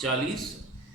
40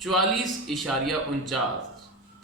44.49,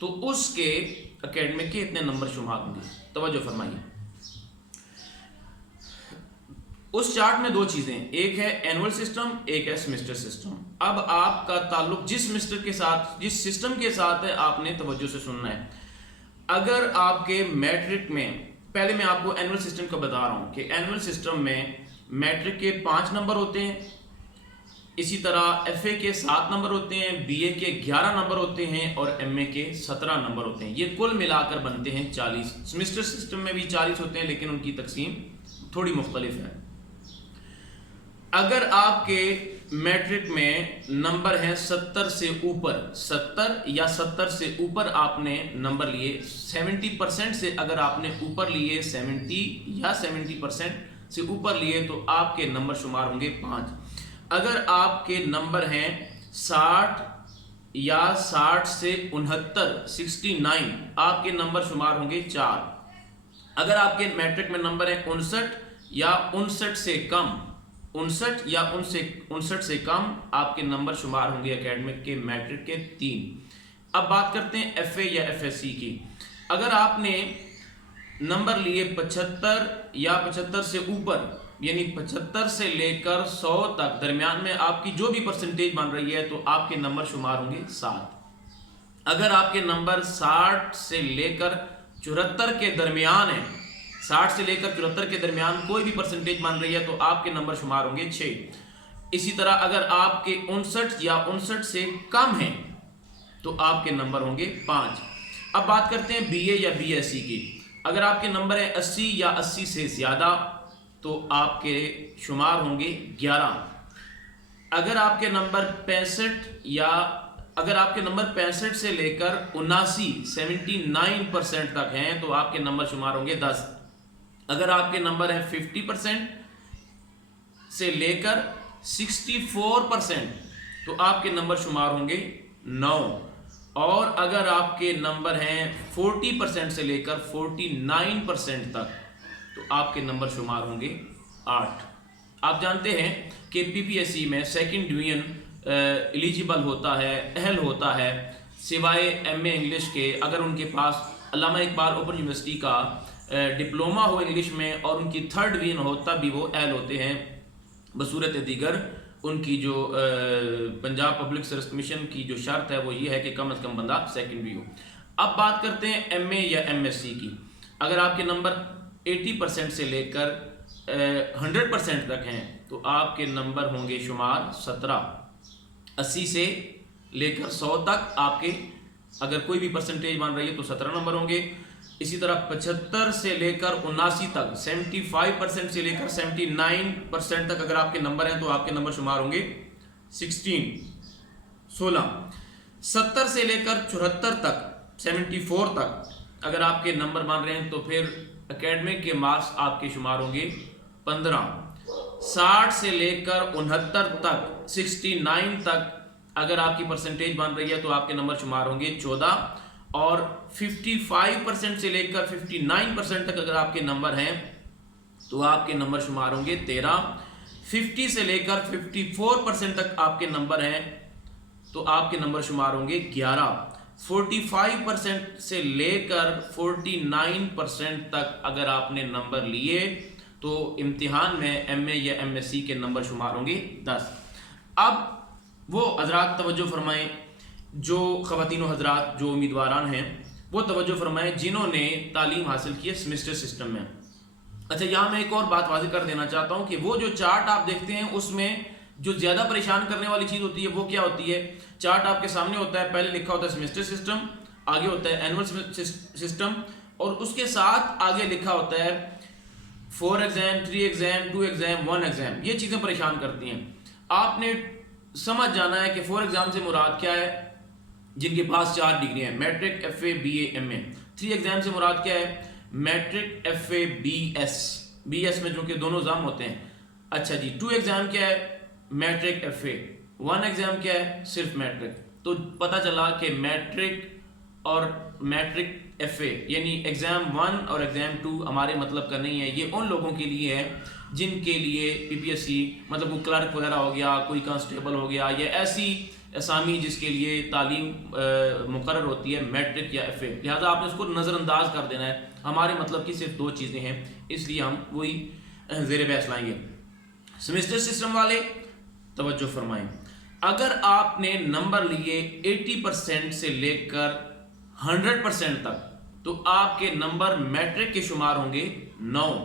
تو اس کے اکیڈمک کے اتنے نمبر شمار ہوں گے. توجہ فرمائیے, اس چارٹ میں دو چیزیں, ایک ہے اینول سسٹم, ایک ہے سیمسٹر سسٹم. اب آپ کا تعلق جس سیمسٹر کے ساتھ, جس سسٹم کے ساتھ ہے, آپ نے توجہ سے سننا ہے. اگر آپ کے میٹرک میں, پہلے میں آپ کو اینول سسٹم کا بتا رہا ہوں کہ اینول سسٹم میں میٹرک کے 5 نمبر ہوتے ہیں, اسی طرح ایف اے کے 7 نمبر ہوتے ہیں, بی اے کے 11 نمبر ہوتے ہیں, اور ایم اے کے 17 نمبر ہوتے ہیں. یہ کل ملا کر بنتے ہیں 40. سیمسٹر سسٹم میں بھی 40 ہوتے ہیں, لیکن ان کی تقسیم تھوڑی مختلف ہے. اگر آپ کے میٹرک میں نمبر ہیں 70 سے اوپر, 70 یا 70 سے اوپر آپ نے نمبر لیے, 70% سے اگر آپ نے اوپر لیے, 70 یا 70% سے اوپر لیے, تو آپ کے نمبر شمار ہوں گے 5. اگر آپ کے نمبر ہیں 60 یا 60 سے 69, 69, آپ کے نمبر شمار ہوں گے 4. اگر آپ کے میٹرک میں نمبر ہیں 59 یا 59 سے کم, 59 یا 59 سے کم, آپ کے نمبر شمار ہوں گے اکیڈمک کے میٹرک کے 3. اب بات کرتے ہیں ایف اے یا ایف ایس سی کی. اگر آپ نے نمبر لیے 75 یا 75 سے اوپر, یعنی 75 سے لے کر 100 تک, درمیان میں آپ کی جو بھی پرسنٹیج بن رہی ہے, تو آپ کے نمبر شمار ہوں گے 7. اگر آپ کے نمبر 60 سے لے کر 74 کے درمیان ہیں, 60 سے لے کر 74 کے درمیان کوئی بھی پرسنٹیج بن رہی ہے, تو آپ کے نمبر شمار ہوں گے 6. اسی طرح اگر آپ کے 59 یا 59 سے کم ہیں, تو آپ کے نمبر ہوں گے 5. اب بات کرتے ہیں بی اے یا بی ایس سی کی. اگر آپ کے نمبر ہیں 80 یا 80 سے زیادہ, تو آپ کے شمار ہوں گے 11. اگر آپ کے نمبر 65 سے لے کر 79, 79% تک ہیں, تو آپ کے نمبر شمار ہوں گے 10. اگر آپ کے نمبر ہیں 50% سے لے کر 64%, تو آپ کے نمبر شمار ہوں گے 9. اور اگر آپ کے نمبر ہیں 40% سے لے کر 49% تک, تو آپ کے نمبر شمار ہوں گے 8. آپ جانتے ہیں کہ پی پی ایس سی میں سیکنڈ ڈویژن ایلیجیبل ہوتا ہے, اہل ہوتا ہے, سوائے ایم اے انگلش کے. اگر ان کے پاس علامہ اقبال اوپن یونیورسٹی کا ڈپلومہ ہو انگلش میں, اور ان کی 3rd ڈویژن ہو, تب بھی وہ اہل ہوتے ہیں. بصورت دیگر ان کی جو پنجاب پبلک سروس کمیشن کی جو شرط ہے, وہ یہ ہے کہ کم از کم بندہ سیکنڈ بھی ہو. اب بات کرتے ہیں ایم اے یا ایم ایس سی کی. اگر آپ کے نمبر 80% سے لے کر 100% تک ہیں, تو آپ کے نمبر ہوں گے شمار 17. 80 سے لے کر 100 تک آپ کے اگر کوئی بھی پرسنٹیج بن رہی ہے, تو 17 نمبر ہوں گے. اسی طرح 75 سے لے کر 79 تک, 75% سے لے کر 79% تک اگر آپ کے نمبر ہیں, تو آپ کے نمبر شمار ہوں گے 16. 70 سے لے کر 74 تک, 74 تک اگر آپ کے نمبر بن رہے ہیں, تو پھر اکیڈمک کے مارکس آپ کے شمار ہوں گے 15. 60 سے لے کر 69 تک, 69 تک اگر آپ کی پرسنٹیج بن رہی ہے, تو آپ کے نمبر شمار ہوں گے 14. اور 55% سے لے کر 59% تک اگر آپ کے نمبر ہیں, تو آپ کے نمبر شمار ہوں گے 13. 50 سے لے کر 54% تک آپ کے نمبر ہیں, تو آپ کے نمبر شمار ہوں گے 11. 45% سے لے کر 49% تک اگر آپ نے نمبر لیے, تو امتحان میں ایم اے یا ایم ایس سی کے نمبر شمار ہوں گے 10. اب وہ حضرات توجہ فرمائیں, جو خواتین و حضرات جو امیدواران ہیں, وہ توجہ فرمائیں جنہوں نے تعلیم حاصل کی ہے سیمسٹر سسٹم میں. اچھا, یہاں میں ایک اور بات واضح کر دینا چاہتا ہوں کہ وہ جو چارٹ آپ دیکھتے ہیں, اس میں جو زیادہ پریشان کرنے والی چیز ہوتی ہے وہ کیا ہوتی ہے. چارٹ آپ کے سامنے ہوتا ہے, پہلے لکھا ہوتا ہے سیمسٹر سسٹم, آگے ہوتا ہے اینول سسٹم, اور اس کے ساتھ آگے لکھا ہوتا ہے 4 ایگزام, 3 ایگزام, 2 ایگزام, 1 ایگزام. یہ چیزیں پریشان کرتی ہیں. آپ نے سمجھ جانا ہے کہ 4 ایگزام سے مراد کیا ہے, جن کے پاس 4 ڈگری ہیں, matric, F A, B A, M A. 3 exam سے مراد کیا ہے, matric, F A, B S, B S میں جو کہ دونوں ایگزام ہوتے ہیں. اچھا جی, 2 ایگزام کیا ہے, میٹرک, ایف اے. 1 ایگزام کیا ہے, صرف میٹرک. تو پتہ چلا کہ میٹرک اور میٹرک ایف اے یعنی ایگزام 1 اور ایگزام 2 ہمارے مطلب کا نہیں ہے. یہ ان لوگوں کے لیے ہے جن کے لیے پی پی ایس سی مطلب وہ کلرک وغیرہ ہو گیا, کوئی کانسٹیبل ہو گیا, یا ایسی اسامی جس کے لیے تعلیم مقرر ہوتی ہے میٹرک یا ایف اے، لہٰذا آپ نے اس کو نظر انداز کر دینا ہے. ہمارے مطلب کی صرف 2 چیزیں ہیں، اس لیے ہم وہی زیر بحث لائیں گے. سیمسٹر سسٹم والے توجہ فرمائیں، اگر آپ نے نمبر لیے 80% سے لے کر 100% تک تو آپ کے نمبر میٹرک کے شمار ہوں گے 9.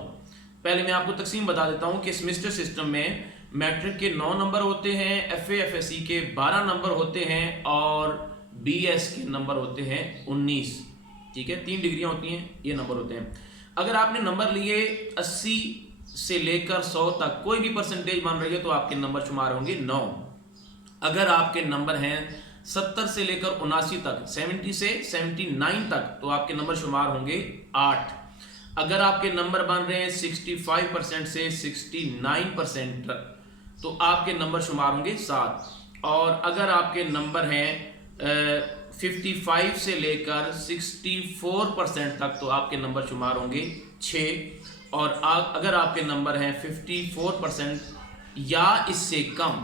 پہلے میں آپ کو تقسیم بتا دیتا ہوں کہ سیمسٹر سسٹم میں میٹرک کے 9 نمبر ہوتے ہیں، F A F S C کے 12 نمبر ہوتے ہیں اور بی ایس کے نمبر ہوتے ہیں 19. ٹھیک ہے، 3 ڈگریاں ہوتی ہیں، یہ نمبر ہوتے ہیں. اگر آپ نے نمبر لیے 80 سے لے کر 100 تک، کوئی بھی پرسنٹیج بن رہی ہے تو آپ کے نمبر شمار ہوں گے 9. اگر آپ کے نمبر ہیں 70 سے لے کر 79 تک، 70 سے 79 تک، تو آپ کے نمبر شمار ہوں گے 8. اگر آپ کے نمبر بن رہے ہیں 65% سے 69% تک تو آپ کے نمبر شمار ہوں گے 7. اور اگر آپ کے نمبر ہیں 55 سے لے کر 64% تک تو آپ کے نمبر شمار ہوں گے 6. اور اگر آپ کے نمبر ہیں 54% یا اس سے کم،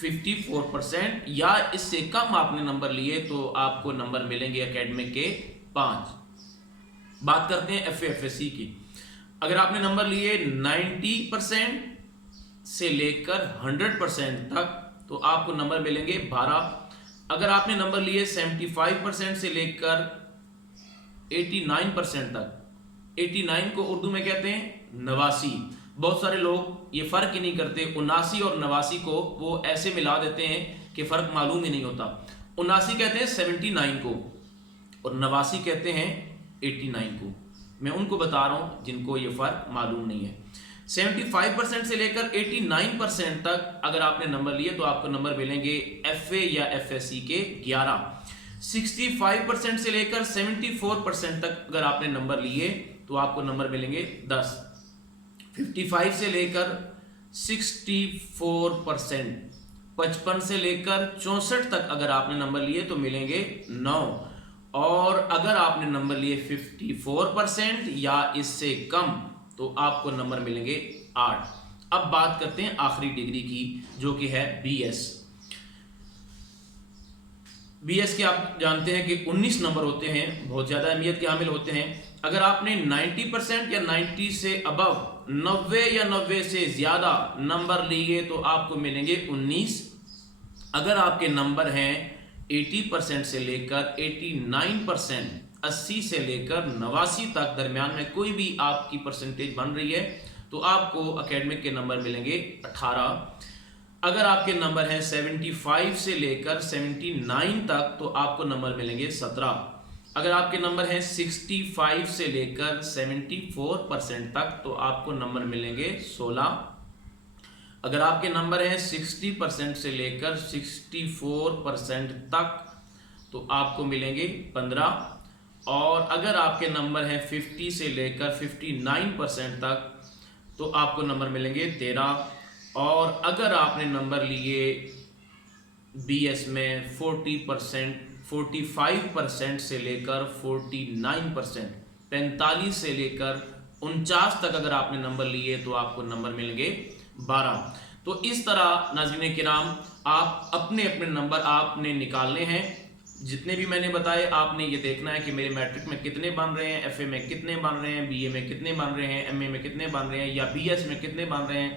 54% یا اس سے کم آپ نے نمبر لیے تو آپ کو نمبر ملیں گے اکیڈمک کے 5. بات کرتے ہیں F A F S C کی. اگر آپ نے نمبر لیے 90% سے لے کر 100% تک تو آپ کو نمبر ملیں گے 12. اگر آپ نے نمبر لیے 75% سے لے کر 89% تک، 89 کو اردو میں کہتے ہیں 89. بہت سارے لوگ یہ فرق ہی نہیں کرتے، 79 اور 89 کو وہ ایسے ملا دیتے ہیں کہ فرق معلوم ہی نہیں ہوتا. 79 کہتے ہیں 79 کو اور 89 کہتے ہیں 89 کو. میں ان کو بتا رہا ہوں جن کو یہ فرق معلوم نہیں ہے. 75% سے لے کر 89% تک اگر آپ نے نمبر لیے تو آپ کو نمبر ملیں گے ایف اے یا ایف ایس سی کے 11. 65% سے لے کر 74% تک اگر آپ نے نمبر لیے تو آپ کو نمبر ملیں گے 10. 55 سے لے کر 64%، 55 سے لے کر 64 تک اگر آپ نے نمبر لیے تو ملیں گے 9. اور اگر آپ نے نمبر لیے 54% یا اس سے کم تو آپ کو نمبر ملیں گے 8. اب بات کرتے ہیں آخری ڈگری کی جو کہ ہے بی ایس. بی ایس کے آپ جانتے ہیں کہ 19 نمبر ہوتے ہیں، بہت زیادہ اہمیت کے حامل ہوتے ہیں. اگر آپ نے 90% یا 90 سے ابو 90 یا 90 سے زیادہ نمبر لیے تو آپ کو ملیں گے 19. اگر آپ کے نمبر ہیں 80% سے لے کر 89%، 80 سے لے کر 89 تک، درمیان میں کوئی بھی آپ کی پرسنٹیج بن رہی ہے تو آپ کو اکیڈمک کے نمبر ملیں گے 18. اگر آپ کے نمبر ہیں 75 سے لے کر 79 تک تو آپ کو نمبر ملیں گے 17. اگر آپ کے نمبر ہیں 65 سے لے کر 74% تک تو آپ کو نمبر ملیں گے 16. اگر آپ کے نمبر ہیں 60% سے لے کر 64% تک تو آپ کو ملیں گے 15. اور اگر آپ کے نمبر ہیں 50 سے لے کر 59% تک تو آپ کو نمبر ملیں گے 13. اور اگر آپ نے نمبر لیے بی ایس میں 45% سے لے کر 49%، 45 سے لے کر 49 تک اگر آپ نے نمبر لیے تو آپ کو نمبر ملیں گے 12. تو اس طرح ناظرین کرام آپ اپنے نمبر آپ نے نکالنے ہیں. جتنے بھی میں نے بتائے آپ نے یہ دیکھنا ہے کہ میرے میٹرک میں کتنے بن رہے ہیں، ایف اے میں کتنے بن رہے ہیں، بی اے میں کتنے بن رہے ہیں، ایم اے میں کتنے بن رہے ہیں یا بی ایس میں کتنے بن رہے ہیں.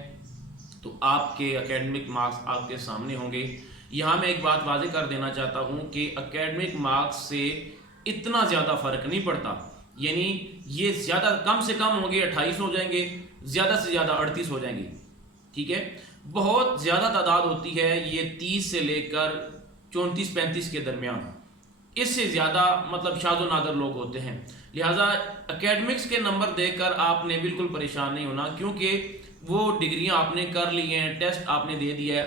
تو آپ کے اکیڈمک مارکس آپ کے سامنے ہوں گے. یہاں میں ایک بات واضح کر دینا چاہتا ہوں کہ اکیڈمک مارکس سے اتنا زیادہ فرق نہیں پڑتا، یعنی یہ زیادہ کم سے کم ہوں گے 28 ہو جائیں گے، زیادہ سے زیادہ 38 ہو جائیں گے. ٹھیک ہے، بہت زیادہ تعداد ہوتی ہے یہ 30 سے لے کر 34-35 کے درمیان، اس سے زیادہ مطلب شاذ و نادر لوگ ہوتے ہیں. لہٰذا اکیڈمکس کے نمبر دیکھ کر آپ نے بالکل پریشان نہیں ہونا، کیونکہ وہ ڈگریاں آپ نے کر لی ہیں، ٹیسٹ آپ نے دے دیا ہے.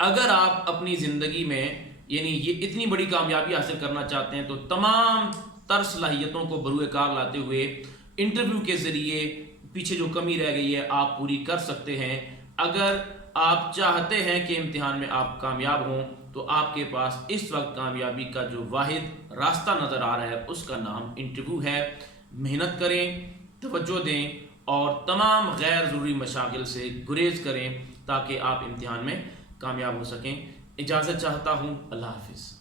اگر آپ اپنی زندگی میں یعنی یہ اتنی بڑی کامیابی حاصل کرنا چاہتے ہیں تو تمام تر صلاحیتوں کو بروئے کار لاتے ہوئے انٹرویو کے ذریعے پیچھے جو کمی رہ گئی ہے آپ پوری کر سکتے ہیں. اگر آپ چاہتے ہیں کہ امتحان میں آپ کامیاب ہوں تو آپ کے پاس اس وقت کامیابی کا جو واحد راستہ نظر آ رہا ہے اس کا نام انٹرویو ہے. محنت کریں، توجہ دیں اور تمام غیر ضروری مشاغل سے گریز کریں تاکہ آپ امتحان میں کامیاب ہو سکیں. اجازت چاہتا ہوں، اللہ حافظ۔